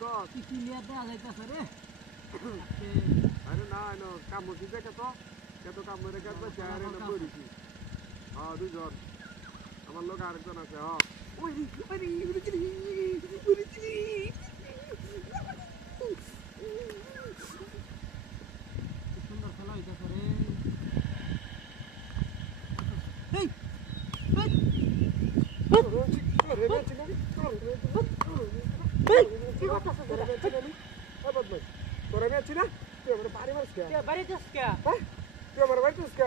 কর কি নিয়ে দেয়া যাইতাছে রে আরে না না কাম হচ্ছে দেখে তো কত কাম করে কাজ বাচ্চা আরে না বলিছি হ্যাঁ দুজন আমার লোক আরেকজন আছে হ্যাঁ ওই আরে বলিছি সুন্দর খেলা হইতাছে রে এই তোরা আমি আছি না তুই আমার বাড়ি মারছ কে বাড়ি যাস কে হ্যাঁ তুই আমার বাড়ি যাস কে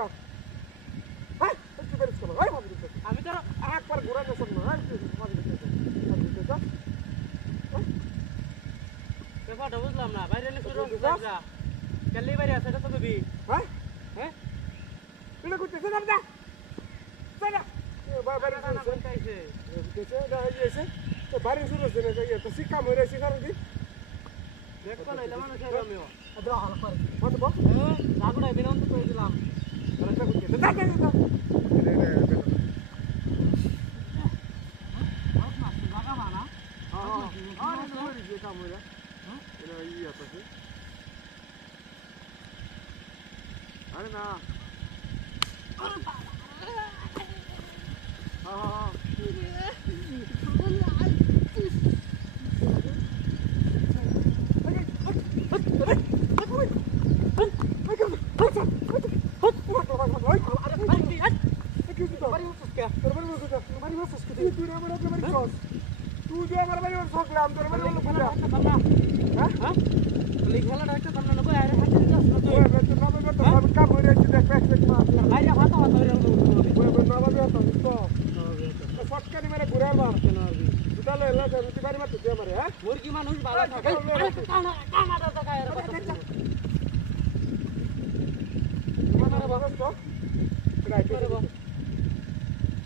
হ্যাঁ তুই বাড়ি যাস ভাই ভাবি আমি তো একবার ঘোরা যাস না হ্যাঁ তুই ভাবি যাস ব্যাপারটা বুঝলাম না বাইরে এলে শুরু যা গেলেই বাইরে আছে এটা তো কবি হ্যাঁ হ্যাঁ এটা করতেছ না না চলা বাড়ি না বলতাইছে দেখছে না হইছে তো বাড়ি শুরু হচ্ছে না তো শিক্ষা মরে আছে কারণ কি দেখো না মানুষ আমিও আদা হাল পার বন্ধ বল লাগুড়া দিলাম তো কই দিলাম রাস্তা করতে না রে রে বহুত মাছ লাগা মানা আরে না মরি যে কাম হইরা হ্যাঁ এটা ই আছে আরে না মুরগি মানুষ ভালো থাকে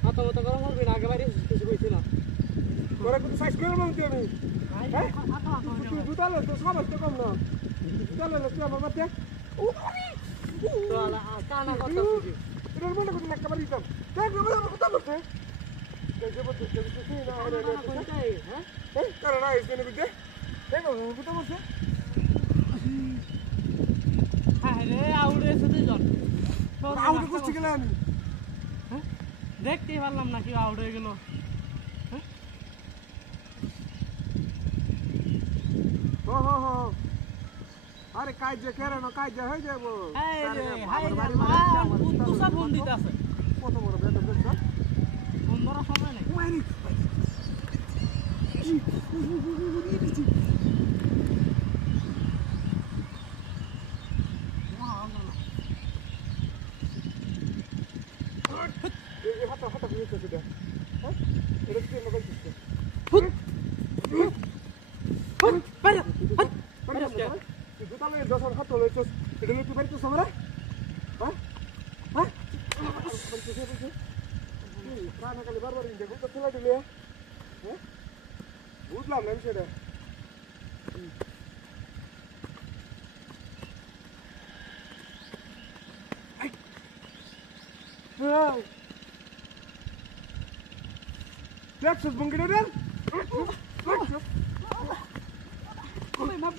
মাথা মতো গরম করবি না আগে বাড়ি কিছু কইছি না তোরা কিন্তু সাইজ করে মানতে আমি হ্যাঁ তুই জুতালে তো সবার তো কম না জুতালে তুই আমার মাতে তো কানা কথা শুনি এর মনে করতে একটা বাড়ি দিতাম দেখ না কথা বলতে দেখে বলতে তুই না আরে হ্যাঁ হ্যাঁ কারণ না এসে নেবে দেখ দেখ কথা বলছে হ্যাঁ রে আউড়ে এসে দুইজন আউটে করছি গেলে আমি হ্যাঁ দেখতেই পারলাম না কি আউট হয়ে গেল আরে কাজ যে কেন কাজ যে হয়ে যাবো ফোন দিতে আছে কত বড় বেতন দেখছ ফোন ধরার সময় নেই হাতা হাতা বুঝতে সেটা হ্যাঁ এটা কি মোবাইল দিচ্ছে জুতালে 10 হাত হলো এটা কি পারছিস আমরা হ্যাঁ হ্যাঁ কানা কালি বারবার ইন্ডিয়া তো চলে দিলে হ্যাঁ বুঝলাম না সেটা দেখছিস বঙ্গিটা দেন Enak